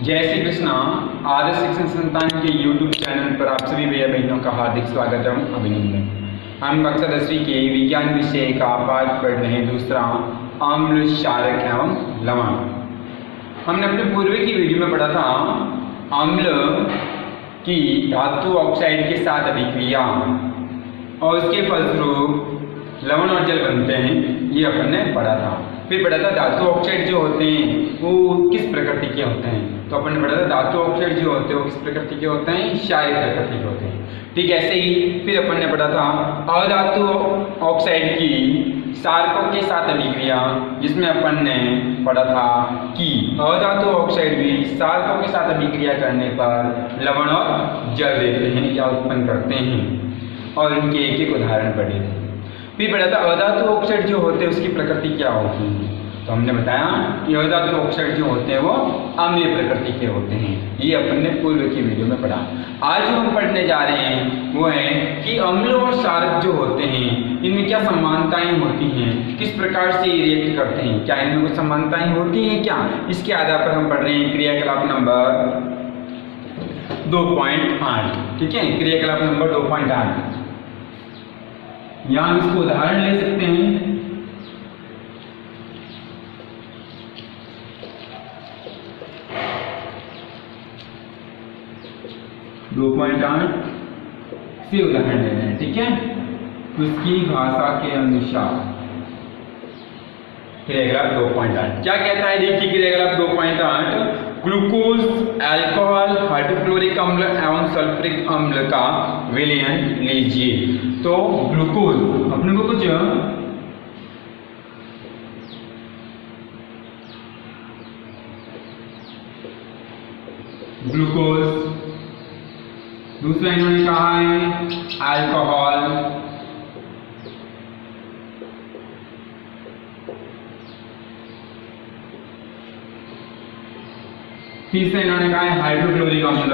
जय श्री कृष्णा। आदर्श शिक्षण संस्थान के YouTube चैनल पर आप सभी भैया बहनों का हार्दिक स्वागत एवं अभिनंदन। हम कक्षा 10वीं के विज्ञान विषय का पाठ पढ़ रहे हैं, दूसरा अम्ल, क्षारक एवं लवण। हमने अपने पूर्व की वीडियो में पढ़ा था अम्ल की धातु ऑक्साइड के साथ अभिक्रिया और उसके फलस्वरूप लवण और जल बनते हैं, ये अपन ने पढ़ा था। फिर पढ़ा था धातु ऑक्साइड जो होते हैं वो किस प्रकृति के होते हैं, तो अपन ने पढ़ा था धातु ऑक्साइड जो होते हैं वो किस प्रकृति के होते हैं, क्षारीय प्रकृति के होते हैं। ठीक ऐसे ही फिर अपन ने पढ़ा था अधातु ऑक्साइड की क्षारकों के साथ अभिक्रिया, जिसमें अपन ने पढ़ा था कि अधातु ऑक्साइड भी क्षारकों के साथ अभिक्रिया करने पर लवण और जल देते हैं या उत्पन्न करते हैं, और इनके एक एक उदाहरण पढ़े थे। फिर पढ़ा था अधातु ऑक्साइड जो होते हैं उसकी प्रकृति क्या होती है, तो हमने बताया कि अधातु ऑक्साइड जो होते हैं वो अम्लीय प्रकृति के होते हैं। ये अपन ने पूर्व की वीडियो में पढ़ा। आज जो हम पढ़ने जा रहे हैं वो है कि अम्ल और क्षारक जो होते हैं इनमें क्या समानताएं होती हैं, किस प्रकार से ये रिएक्ट करते हैं, क्या इनमें कुछ समानताएं होती हैं क्या, इसके आधार पर हम पढ़ रहे हैं क्रियाकलाप नंबर 2.8। ठीक है, क्रियाकलाप नंबर 2.8। यहाँ इसको उदाहरण ले सकते हैं। से उदाहरण ले रहे हैं, ठीक है, उसकी भाषा के अनुसार क्रियाकलाप 2.8 क्या कहता है। देखिए क्रियाकलाप 2.8, ग्लूकोज, अल्कोहल, हाइड्रोक्लोरिक अम्ल एवं सल्फ्यूरिक अम्ल का विलयन लीजिए। तो ग्लूकोज अपने को कुछ ग्लूकोज, दूसरा इन्होंने कहा है अल्कोहल, तीसरा इन्होंने कहा है हाइड्रोक्लोरिक अम्ल,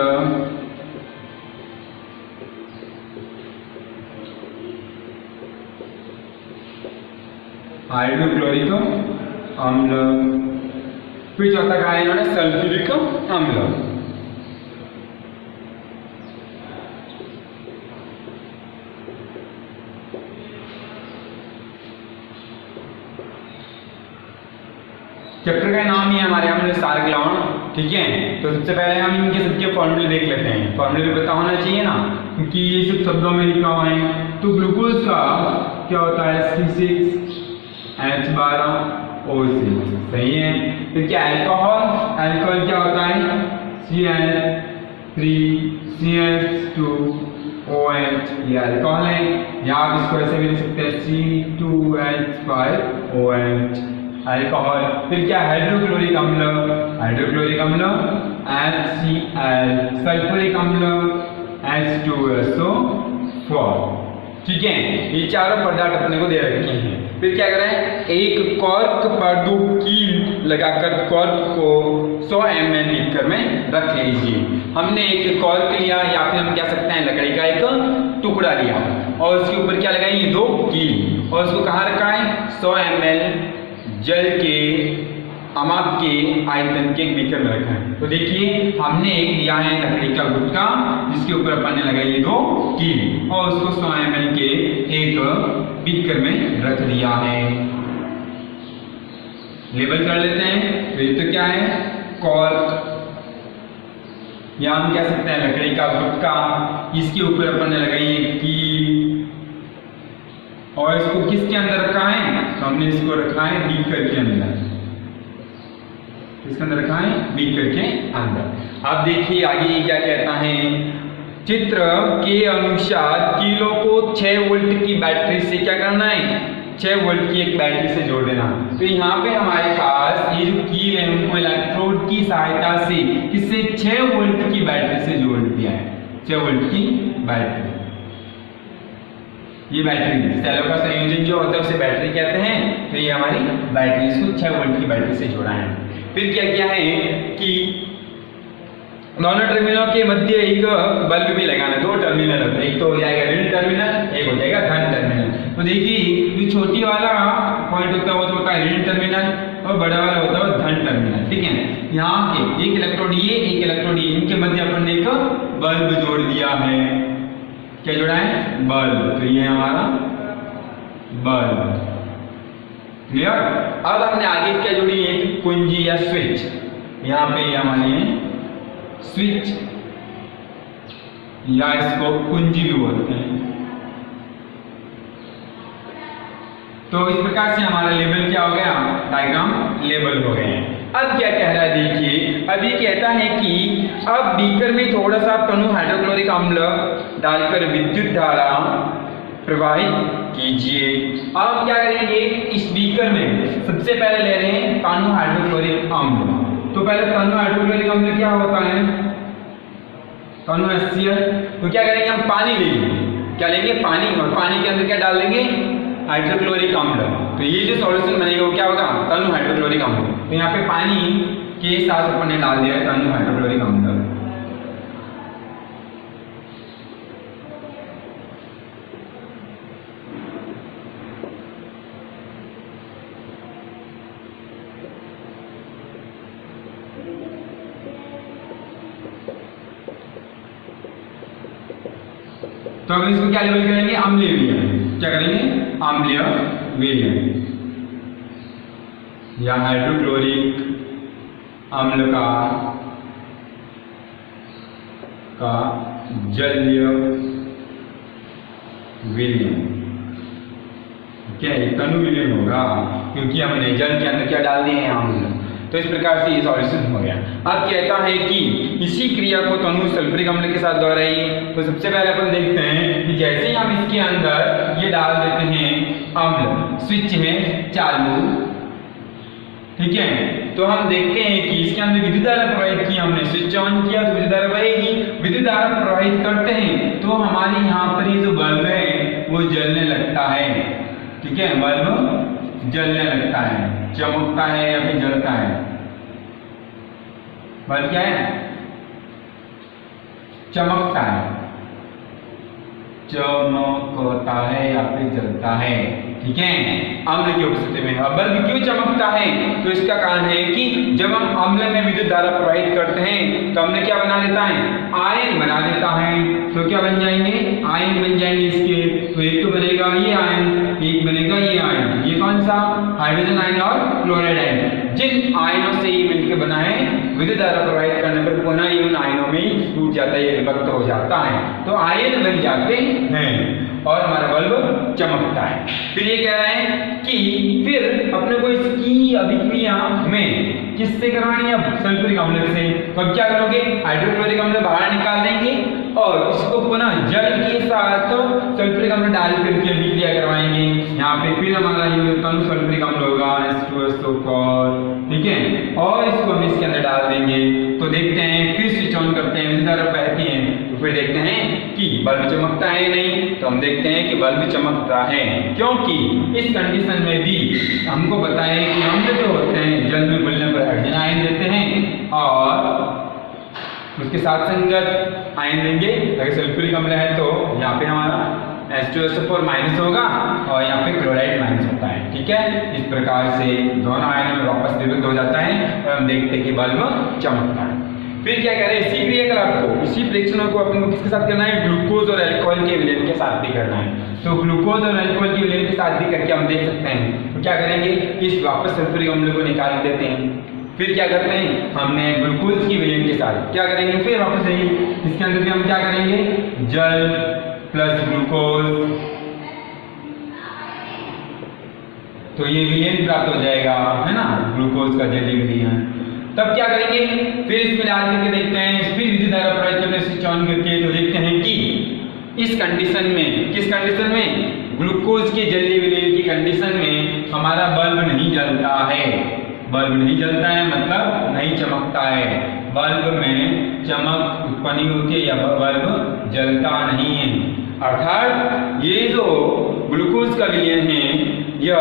हाइड्रोक्लोरिक अम्ल, फिर चौथा कहा है इन्होंने सल्फ्यूरिक अम्ल। चैप्टर का नाम ही है हमारे अम्ल, क्षारक, लवण। ठीक है, तो सबसे पहले हम इनके सबके फॉर्मूले देख लेते हैं। फॉर्मूले भी पता होना चाहिए ना, क्योंकि ये सब शब्दों में लिखा हुआ है। तो ग्लूकोज का क्या होता है, C6H12O6, सही है। फिर क्या अल्कोहल, अल्कोहल क्या होता है, Cl3CH2OH, ये अल्कोहल है। या आप इसको ऐसे भी लिख सकते हैं C2H5OH, अल्कोहल। फिर क्या हाइड्रोक्लोरिक अम्ल, हाइड्रोक्लोरिक अम्ल HCl, सल्फ्यूरिक अम्ल H2SO4। ठीक है, ये चारों पदार्थ अपने को दे रखे हैं। फिर क्या करें, एक कॉर्क पर 2 कील लगाकर कॉर्क को 100 ml बीकर में रख लीजिए। हमने एक कॉर्क लिया या फिर हम कह सकते हैं लकड़ी का एक टुकड़ा लिया और उसके ऊपर क्या लगाएंगे, 2 कील, और उसको कहाँ रखा है, 100 ml जल के अमाप के आयतन के एक बीकर में रखा है। तो देखिए हमने एक लिया है लकड़ी का गुटका जिसके ऊपर अपन ने लगाई 2 कील और उसको 100 ml के एक बीकर में रख दिया है। लेबल कर लेते हैं। तो क्या है, कॉर्क, या हम कह सकते हैं लकड़ी का गुटका, इसके ऊपर अपन ने लगाई 1 कील और इसको किसके अंदर रखा है, तो हमने इसको रखा है बीकर के अंदर। इसके अंदर रखा है बीकर के अंदर। अब देखिए आगे क्या कहता है, चित्र के अनुसार कीलों को 6 वोल्ट की बैटरी से क्या करना है, 6 वोल्ट की एक बैटरी से जोड़ देना। तो यहाँ पे हमारे पास ये जो कील है उनको इलेक्ट्रोड की सहायता से किससे, 6 वोल्ट की बैटरी से जोड़ दिया है। 6 वोल्ट की बैटरी, ये बैटरी सेलों का संयोजन जो होता है उसे बैटरी कहते हैं। तो ये हमारी बैटरी, इसको 6 वोल्ट की बैटरी से जोड़ा है। फिर क्या किया है कि दोनों टर्मिनलों के मध्य एक बल्ब भी लगाना। 2 टर्मिनल होते हैं, एक तो हो जाएगा ऋण टर्मिनल, एक हो जाएगा धन टर्मिनल। तो देखिए जो छोटी वाला पॉइंट होता है वो होता है ऋण टर्मिनल और बड़ा वाला होता है धन टर्मिनल। ठीक है, यहाँ के एक इलेक्ट्रोड ये बल्ब जोड़ दिया है। क्या जोड़ा है? बल्ब। तो ये है हमारा बल्ब। क्लियर? अब हमने आगे क्या जोड़ी? एक कुंजी या स्विच। यहाँ पे हमारे स्विच या इसको कुंजी भी बोलते हैं। तो इस प्रकार से हमारा लेबल क्या हो गया? डायग्राम लेबल हो गए हैं। अब क्या कह रहा है देखिए, अब ये कहता है कि अब बीकर में थोड़ा सा तनु हाइड्रोक्लोरिक अम्ल डालकर विद्युत धारा प्रवाहित कीजिए। अब हम क्या करेंगे? इस बीकर में सबसे पहले ले रहे हैं तनु हाइड्रोक्लोरिक अम्ल। तो पहले तनु हाइड्रोक्लोरिक अम्ल क्या होता है? तनु HCl। तो क्या करेंगे? हम पानी लेंगे। क्या लेंगे? पानी। और पानी के अंदर क्या डाल देंगे? हाइड्रोक्लोरिक अम्ल। तो ये जो सॉल्यूशन बनेगा वो क्या होगा? तनु हाइड्रोक्लोरिक अम्ल। तो यहाँ पे पानी के साथ अपन ने डाल दिया है तनु हाइड्रोक्लोरिक अम्ल। तो अब इसको क्या लेबल करेंगे? अम्लीय विलयन। क्या करेंगे? अम्लीय विलयन या हाइड्रोक्लोरिक अम्ल का जलीय विलयन। क्या है? तनु विलयन होगा, क्योंकि हमने जल के अंदर क्या डाल दिए हैं? अम्ल। तो इस प्रकार से ये सॉल्यूशन हो गया। अब कहता है कि इसी क्रिया को तनु सल्फ्यूरिक अम्ल के साथ दोहराइए। तो सबसे पहले अपन देखते हैं कि जैसे ही हम इसके अंदर ये डाल देते हैं अम्ल, स्विच है चालू, ठीक है, तो हम देखते हैं कि इसके अंदर विद्युत धारा प्रवाहित की हमने, स्विच ऑन किया तो विद्युत धारा बहेगी। विद्युत धारा प्रवाहित करते हैं तो हमारे यहाँ पर ये जो बल्ब है वो जलने लगता है। ठीक है, बल्ब जलने लगता है, चमकता है या फिर जलता है। बल्ब क्या है? चमकता है, चमकता है या फिर जलता है। ठीक है, अम्ल की उपस्थिति में। अब बल्ब क्यों चमकता है? तो इसका कारण है कि जब हम अम्ल में विद्युत धारा प्रवाहित करते हैं तो अम्ल क्या बना देता है? आयन बना देता है। तो क्या बन जाएंगे? आयन बन जाएंगे इसके। तो एक तो बनेगा ये आयन, एक बनेगा ये आयन। ये कौन सा? हाइड्रोजन आयन और क्लोराइड आयन। जिन आयनों से ये मिलकर बना है, विद्युत धारा प्रवाहित करने पर पुनः ये उन आयनों में टूट जाता है, विभक्त हो जाता है। तो आयन बन जाते हैं और हमारा बल्ब चमकता है। फिर ये कह रहे हैं कि फिर अपने को इसकी अभिक्रिया में किससे करवानी है? सल्फ्यूरिक अम्ल से। तो अब क्या करोगे? हाइड्रोक्लोरिक अम्ल बाहर निकाल देंगे और इसको पुनः जल के साथ सल्फ्यूरिक अम्ल डाल करके अभिक्रिया करवाएंगे। यहाँ पे फिर हमारा ये तनु सल्फ्यूरिक अम्ल होगा H2SO4। ठीक है, और इसको हम इसके अंदर डाल देंगे। तो देखते हैं, फिर स्विच ऑन करते हैं, विद्युत धारा बहती है, तो फिर देखते हैं कि बल्ब चमकता है नहीं। तो हम देखते हैं कि बल्ब चमकता है, क्योंकि इस कंडीशन में भी हमको पता है कि अम्ल जो होते हैं जल में घुलने पर हाइड्रोजन आयन देते हैं और उसके साथ संगत आयन देंगे। अगर सल्फ्यूरिक अम्ल है तो यहाँ पे हमारा H2SO4 माइनस होगा और यहाँ पे क्लोराइड माइनस होता है। ठीक है, इस प्रकार से दोनों आयनों में वापस विभक्त हो जाता है और हम देखते हैं कि बल्ब चमकता है। फिर क्या करें? इसी क्रियाकलाप को, इसी प्रेक्षणों को अपन को किसके साथ करना है? ग्लूकोज और अल्कोहल के विलयन के साथ भी करना है। तो ग्लूकोज और अल्कोहल के विलयन के साथ भी करके हम देख सकते हैं। तो क्या करेंगे? इस वापस सल्फ्यूरिक अम्ल को निकाल देते हैं। फिर क्या करते हैं? हमने ग्लूकोज की विलयन के साथ क्या करेंगे? फिर वापस यही इसके अंदर भी हम क्या करेंगे? जल प्लस ग्लूकोज, तो ये विलयन प्राप्त हो जाएगा, है ना, ग्लूकोज का जलीय विलयन। तब क्या करेंगे? फिर इसमें डाल करके देखते हैं, फिर विद्युत धारा प्रवाहित करने स्विच ऑन करके, तो देखते हैं कि इस कंडीशन में, किस कंडीशन में? ग्लूकोज के जलीय विलयन की कंडीशन में हमारा बल्ब नहीं जलता है। बल्ब नहीं जलता है मतलब नहीं चमकता है। बल्ब में चमक उत्पन्न होती है या बल्ब जलता नहीं है। अर्थात ये जो ग्लूकोज का विलयन है यह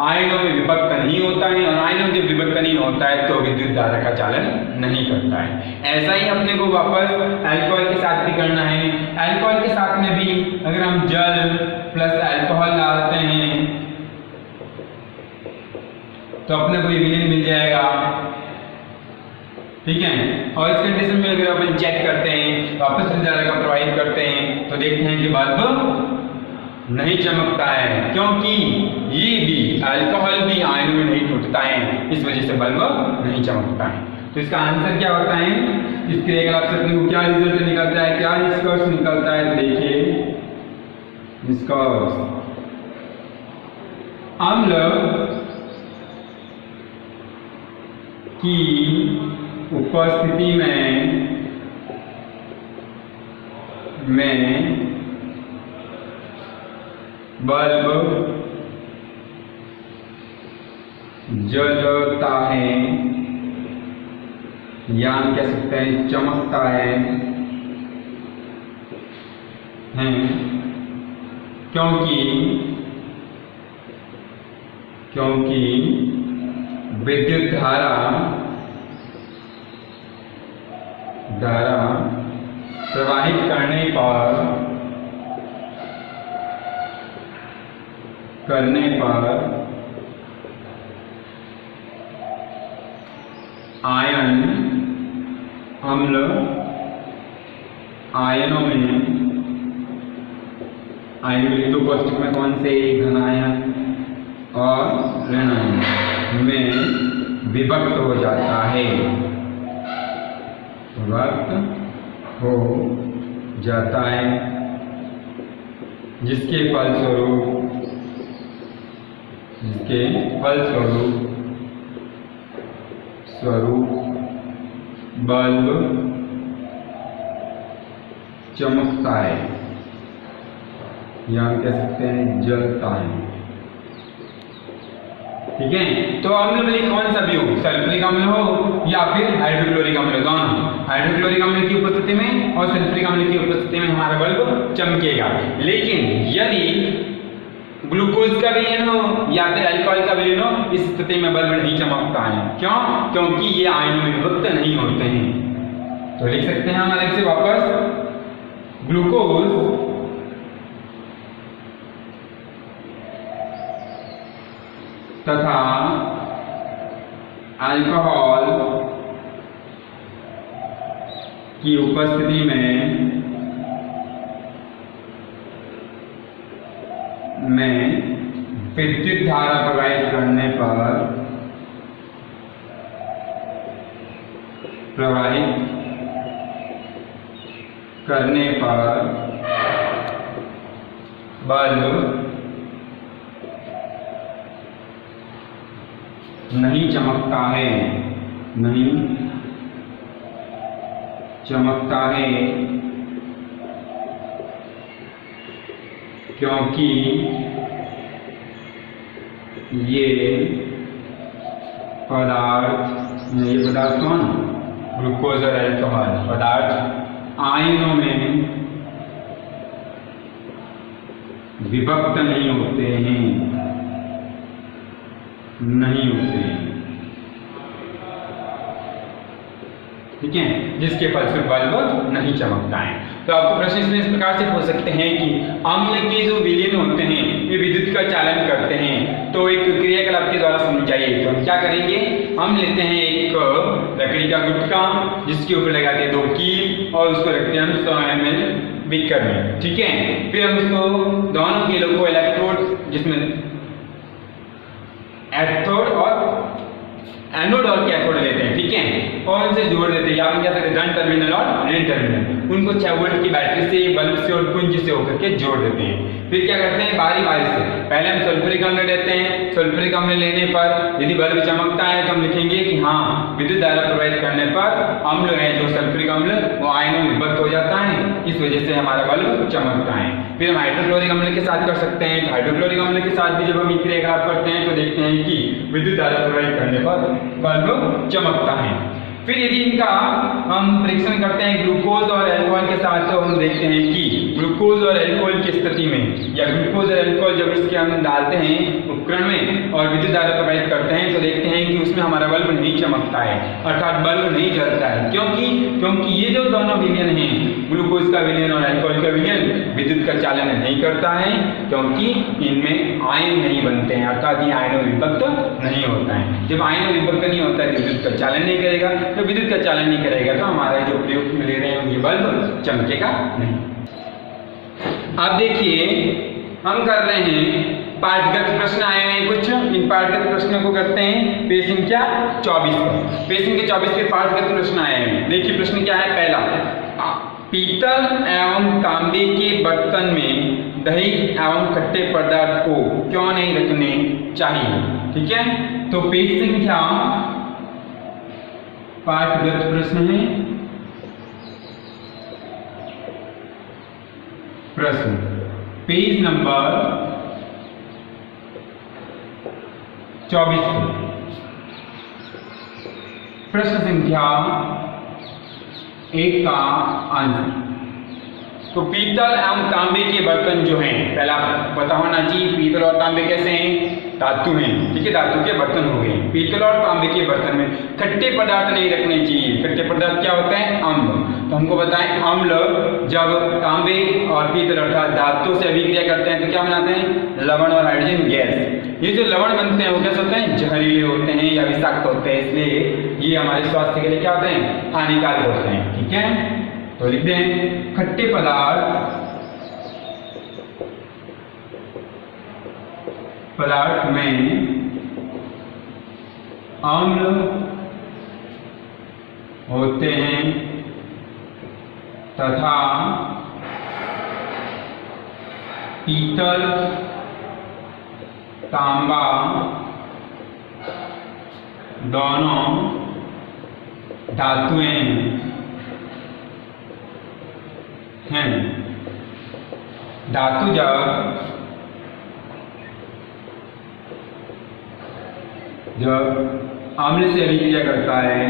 आयनों में विभक्त नहीं होता है, और आयनों में जब विभक्त नहीं होता है तो विद्युत धारा का चालन नहीं करता है। ऐसा ही अपने को वापस अल्कोहल के साथ भी करना है। अल्कोहल के साथ में भी अगर हम जल प्लस अल्कोहल डालते हैं तो अपने को ये विलयन मिल जाएगा। ठीक है, और इस कंडीशन में अगर अपन चेक करते हैं वापस विद्युत धारा का प्रवाहित करते हैं तो देखते हैं कि बल्ब नहीं चमकता है, क्योंकि ये भी अल्कोहल भी आयनों में नहीं टूटता है, इस वजह से बल्ब नहीं चमकता है। तो इसका आंसर क्या होता है, इस क्रियाकलाप से अपने को क्या रिजल्ट निकलता है, क्या निष्कर्ष निकलता है, तो देखिए निष्कर्ष, अम्ल की उपस्थिति में बल्ब जलता है, या हम कह सकते हैं चमकता है, क्योंकि विद्युत धारा प्रवाहित करने पर आयनों में लिख दो कोष्ठक में कौन से, घन आयन और ऋण आयन में विभक्त हो जाता है, जिसके फलस्वरूप बल्ब चमकता है, या हम कह सकते हैं जलता है। ठीक है, तो अम्ल में कौन सा भी हो, सल्फ्यूरिक अम्ल हो या फिर हाइड्रोक्लोरिक अम्ल, दोनों हाइड्रोक्लोरिक अम्ल की उपस्थिति में और सल्फ्यूरिक अम्ल की उपस्थिति में हमारा बल्ब चमकेगा। लेकिन यदि ग्लूकोज का विलयन हो या फिर अल्कोहल का विलयन हो, इस स्थिति में बल्ब नहीं चमकता है। क्यों? क्योंकि ये आयनों में विभक्त नहीं होते हैं। तो लिख सकते हैं हम अलग से वापस, ग्लूकोज तथा अल्कोहल की उपस्थिति में विद्युत धारा प्रवाहित करने पर बल्ब नहीं चमकता है, क्योंकि ये पदार्थ कौन, ग्लूकोज और अल्कोहल पदार्थ आयनों में विभक्त नहीं होते हैं। ठीक है, जिसके फलस्वरूप बल्ब नहीं चमकता है। तो आपको प्रश्न इसमें इस प्रकार से पूछ सकते हैं कि अम्ल के जो विलयन होते हैं वे विद्युत का चालन करते हैं, तो एक क्रियाकलाप के द्वारा समझाइए। तो हम क्या करेंगे, हम लेते हैं एक लकड़ी का गुटका जिसके ऊपर लगाते हैं 2 कील और उसको रखते हैं हम 100 ml बीकर में। ठीक है, फिर हम उसको दोनों कीलों को इलेक्ट्रोड जिसमें एथोड और एनोड और कैथोड लेते हैं। ठीक है, और उनसे जोड़ देते हैं, या हम क्या करते हैं धन टर्मिनल और ऋण टर्मिनल, उनको 6 वोल्ट की बैटरी से, बल्ब से और कुंज से होकर के जोड़ देते हैं। फिर क्या करते हैं, बारी बारी से पहले हम सल्फ्यूरिक अम्ल लेते हैं। सल्फ्यूरिक अम्ल लेने पर यदि बल्ब चमकता है तो हम लिखेंगे कि हाँ, विद्युत धारा प्रवाहित करने पर अम्ल है जो सल्फ्यूरिक अम्ल वो आयनों में विभक्त हो जाता है, इस वजह से हमारा बल्ब चमकता है। फिर हम हाइड्रोक्लोरिक अम्ल के साथ कर सकते हैं। हाइड्रोक्लोरिक अम्ल के साथ भी जब हम क्रियाकलाप करते हैं तो देखते हैं कि विद्युत धारा प्रवाहित करने पर बल्ब चमकता है। फिर यदि इनका हम परीक्षण करते हैं ग्लूकोज और अल्कोहल के साथ, तो हम देखते हैं कि ग्लूकोज और अल्कोहल की स्थिति में, या ग्लूकोज और अल्कोहल जब इसके हम डालते हैं उपकरण में और विद्युत धारा प्रवाहित करते हैं तो देखते हैं कि उसमें हमारा बल्ब नहीं चमकता है, अर्थात बल्ब नहीं जलता है। क्योंकि ये जो दोनों विलयन हैं, ग्लूकोज का विलयन और अल्कोहल का विलयन विद्युत का चालन नहीं करता है, क्योंकि इनमें आयन नहीं बनते हैं, अर्थात ये आयनों विभक्त नहीं होता है। जब आयनों विभक्त नहीं होता है तो विद्युत का चालन नहीं करेगा, तो विद्युत का चालन नहीं करेगा तो हमारा जो प्रयोग में ले रहे हैं ये बल्ब चमकेगा नहीं। अब देखिए हम कर रहे हैं पाठगत प्रश्न आए हुए हैं कुछ, इन पाठगत प्रश्नों को करते हैं पेज संख्या 24 पर। पेज संख्या 24 पे पाठगत प्रश्न आए हैं। देखिए प्रश्न क्या है, पहला, पीतल एवं तांबे के बर्तन में दही एवं खट्टे पदार्थ को क्यों नहीं रखने चाहिए। ठीक है, तो पेज संख्या पाठगत प्रश्न है। प्रश्न पेज नंबर 24, प्रश्न संख्या 1 का आंसर। तो पीतल एवं तांबे के बर्तन जो हैं, पहला पता होना चाहिए पीतल और तांबे कैसे हैं, धातु हैं। ठीक है, धातु के बर्तन हो गए। पीतल और तांबे के बर्तन में खट्टे पदार्थ नहीं रखने चाहिए। खट्टे पदार्थ क्या होते हैं, अम्ल। तो हमको बताएं, अम्ल जब तांबे और पीतल अर्थात धातु से अभिक्रिया करते हैं तो क्या बनाते हैं, लवण और हाइड्रोजन गैस। ये जो लवण बनते हैं वो कैसे होते हैं, जहरीले होते हैं या विषाक्त होते हैं, इसलिए ये हमारे स्वास्थ्य के लिए क्या होते हैं, हानिकारक होते हैं। ठीक है, तो लिख दें खट्टे पदार्थ में अम्ल होते हैं तथा पीतल तांबा दोनों धातुएं हैं। धातु जब अम्ल से अभिक्रिया करता है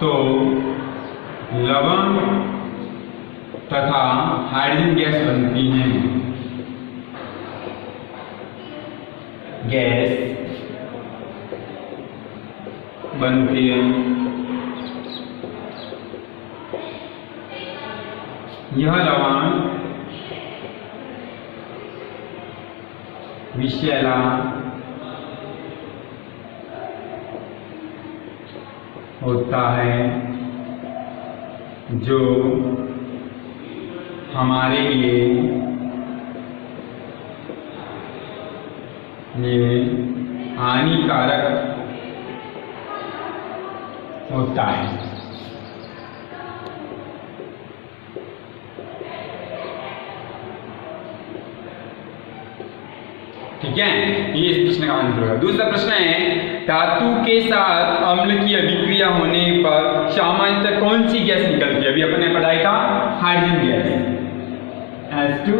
तो लवण तथा हाइड्रोजन गैस बनती हैं। यह लवण विषैला होता है जो हमारे लिए हानिकारक होता है। ठीक है, ये इस प्रश्न का आंसर होगा। दूसरा प्रश्न है, धातु के साथ अम्ल की अभिक्रिया होने पर सामान्यतः कौन सी गैस निकलती है। अभी अपने पढ़ाई था हाइड्रोजन गैस, H2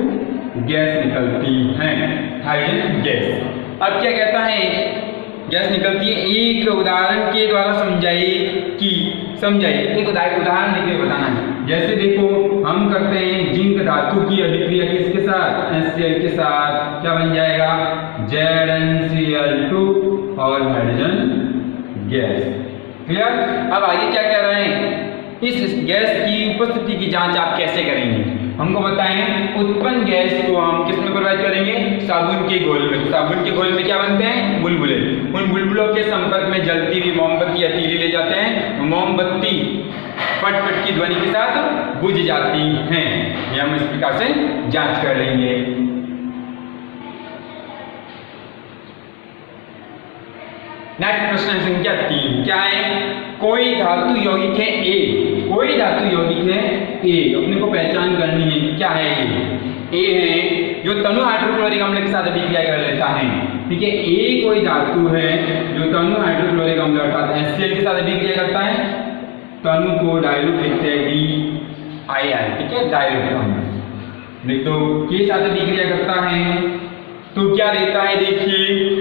गैस निकलती है, हाइड्रोजन गैस। अब क्या कहता है, गैस निकलती है, एक उदाहरण के द्वारा समझाइए। एक उदाहरण देके बताना है। जैसे देखो हम करते हैं जिंक धातु की अभिक्रिया किसके साथ, HCl के साथ, क्या बन जाएगा, ZnCl2 और हाइड्रोजन गैस। क्लियर। अब आगे क्या कह रहे हैं, इस गैस की उपस्थिति की जांच आप कैसे करेंगे। हमको बताएं, उत्पन्न गैस को हम किस में प्रोवाइड करेंगे, साबुन के घोल में। साबुन के घोल में क्या बनते हैं, बुलबुले। उन बुलबुलों के संपर्क में जलती हुई मोमबत्ती या तीली ले जाते हैं, मोमबत्ती पट पट की ध्वनि के साथ बुझ जाती हैं। ये हम इस प्रकार से जांच कर लेंगे। नेक्स्ट प्रश्न संख्या 3 क्या है, कोई धातु यौगिक है ए। कोई धातु यौगिक है ए, अपने को पहचान करनी है क्या है ए है जो तनु हाइड्रोक्लोरिक अम्ल के साथ अभिक्रिया कर लेता है। ठीक है, ए कोई धातु है जो तनु हाइड्रोक्लोरिक अम्ल अर्थात HCl के साथ अभिक्रिया करता है। तनु को डाइल्यूट लिखते हैं DIL। ठीक है, डाइल्यूट अम्ल लिख दो, के साथ अभिक्रिया करता है तो क्या देता है, देखिए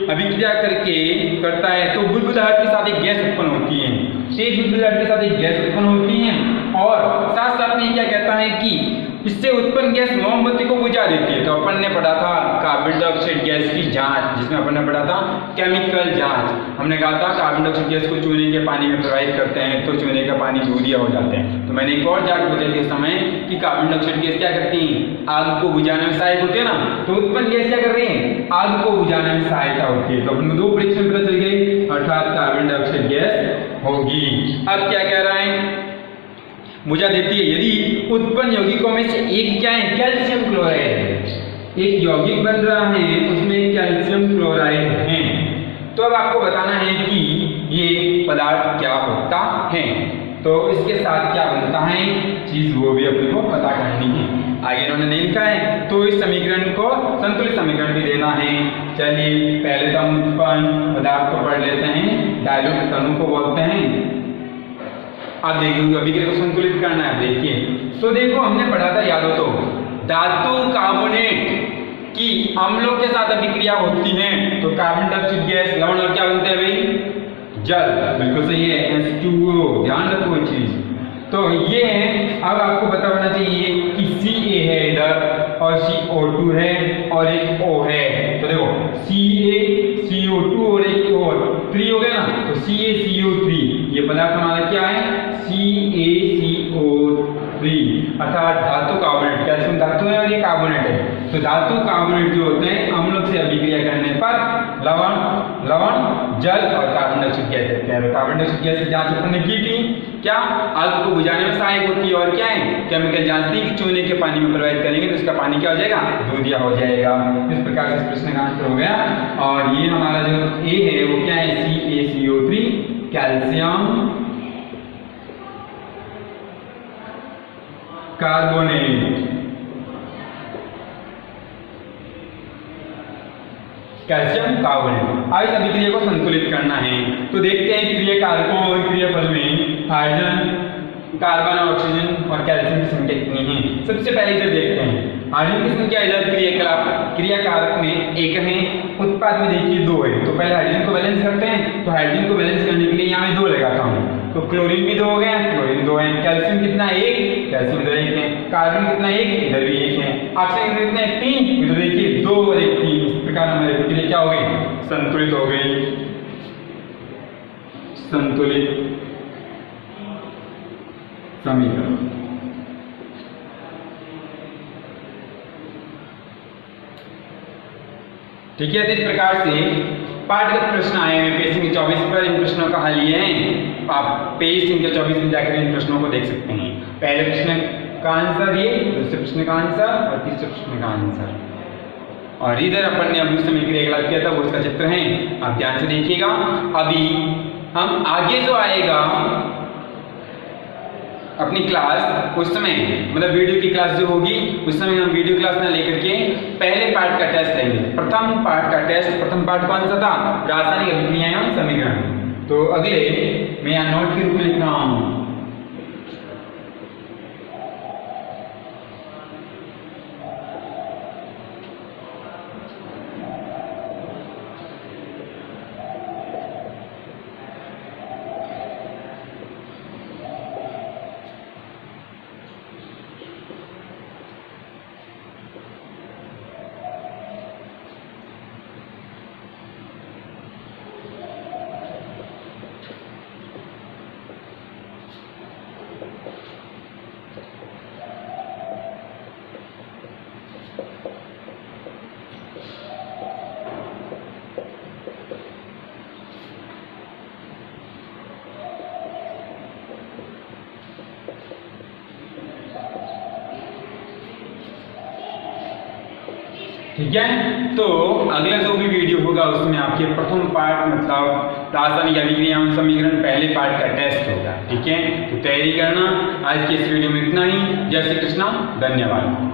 अभिक्रिया करता है तो बुलबुलाहट के साथ एक गैस उत्पन्न होती है। तेज बुलबुलाहट के साथ एक गैस उत्पन्न होती है और साथ साथ में क्या कहता है कि इससे उत्पन्न गैस मोमबत्ती को बुझा देती है। तो अपन ने पढ़ा था कार्बन डाइऑक्साइड गैस की जांच, जिसमें अपन ने पढ़ा था केमिकल जांच। हमने कहा था कार्बन डाइऑक्साइड गैस को चूने के पानी में प्रवाहित करते हैं तो चूने का पानी दूधिया हो जाते हैं। तो मैंने एक और जांच बताई के समय कि कार्बन डाइऑक्साइड गैस क्या करती है, आग को बुझाने में सहायक होती है ना, तो उत्पन्न गैस क्या कर रही है, आग को बुझाने में सहायता होती है। तो अपन को दो परीक्षण पता चल गए, अर्थात कार्बन डाइऑक्साइड गैस होगी। अब क्या कह रहा है, बुझा देती है यदि उत्पन्न यौगिकों में से एक क्या है, कैल्शियम क्लोराइड है, एक यौगिक बन रहा है उसमें कैल्शियम क्लोराइड है। तो अब आपको बताना है कि ये पदार्थ क्या होता है, तो इसके साथ क्या बनता है चीज, वो भी अपने को पता करनी है। आगे इन्होंने नहीं लिखा है, तो इस समीकरण को संतुलित समीकरण भी देना है। चलिए पहले तो हम उत्पन्न पदार्थ को पढ़ लेते हैं, डायल्यूट तनु को बोलते हैं। अब देखिए अभिक्रिया को संतुलित करना है। देखिए तो देखो हमने पढ़ा था, याद हो तो, धातु कार्बोनेट की अम्लों के साथ अभिक्रिया होती है तो कार्बन डाइऑक्साइड गैस, लवण और क्या बनते हैं भाई, जल। बिल्कुल सही है, H2O, ध्यान रखो ये चीज। तो ये है, अब आपको पता होना चाहिए कि Ca है इधर और CO2 है और एक O है। तो देखो Ca CO2 और एक O 3 हो गया ना, तो CaCO3 ये पदार्थ हमारा क्या है, CaCO3 अर्थात धातु कार्बोनेट, कैल्शियम धातु है और ये कार्बोनेट है। तो धातु कार्बोनेट जो होते हैं अम्लों से अभिक्रिया करने पर लवण, जल और कार्बन डाइऑक्साइड गैस देते हैं। तो कार्बन डाइऑक्साइड गैस की जांच अपन ने की थी, क्या आग को बुझाने में सहायक होती है और क्या है, केमिकल जांच थी कि चूने के पानी में प्रवाहित करेंगे तो इसका पानी क्या हो जाएगा, दूधिया हो जाएगा। इस प्रकार से इस प्रश्न का आंसर हो गया। और ये हमारा जो ए है वो क्या है, CaCO3 calcium carbonate, calcium carbonate. अब इस अभिक्रिया को संतुलित करना है तो देखते हैं क्रिया कारकों और क्रियाफल में हाइड्रोजन, कार्बन और ऑक्सीजन और कैल्शियम की संख्या कितनी है। सबसे पहले इधर देखते हैं हाइड्रोजन की संख्या, इधर क्रिया कारक में एक है, उत्पाद में देखिए 2 है। तो पहले हाइड्रोजन को बैलेंस करते हैं, तो हाइड्रोजन को बैलेंस करने के लिए यहाँ मैं 2 लगाता हूँ, तो क्लोरीन भी 2 हो गया, क्लोरीन 2 है, कैल्शियम कितना 1, कैल्शियम इधर 1 है, कार्बन कितना 1, इधर भी 1 है, ऑक्सीजन कितना 3, इधर देखिए 2 और 1 3। इस प्रकार हमारी अभिक्रिया क्या हो गई, संतुलित हो गई, संतुलित समीकरण। ठीक है, तो इस प्रकार से पाठगत प्रश्न आए हैं पेज संख्या 24 पर। इन प्रश्नों का हल ये है, आप पेज संख्या 24 में जाकर इन प्रश्नों को देख सकते हैं। पहले प्रश्न का आंसर ये, दूसरे प्रश्न का आंसर और तीसरे प्रश्न का आंसर। और इधर अपन ने अभी समय के लिए किया था वो उसका चित्र है, आप ध्यान से देखिएगा। अभी हम आगे जो आएगा अपनी क्लास, उस समय मतलब वीडियो की क्लास जो होगी उस समय हम वीडियो क्लास में लेकर के पहले पार्ट का टेस्ट लेंगे। प्रथम पार्ट का टेस्ट, प्रथम पार्ट कौन सा था, रासायनिक अभिक्रियाएं और समीकरण। तो अगले मैं यहाँ नोट के रूप में लिख रहा हूँ, ठीक है। तो अगला जो भी वीडियो होगा उसमें आपके प्रथम पार्ट मतलब रासायनिक अभिक्रिया और समीकरण पहले पार्ट का टेस्ट होगा। ठीक है, तो तैयारी करना। आज के इस वीडियो में इतना ही। जय श्री कृष्णा, धन्यवाद।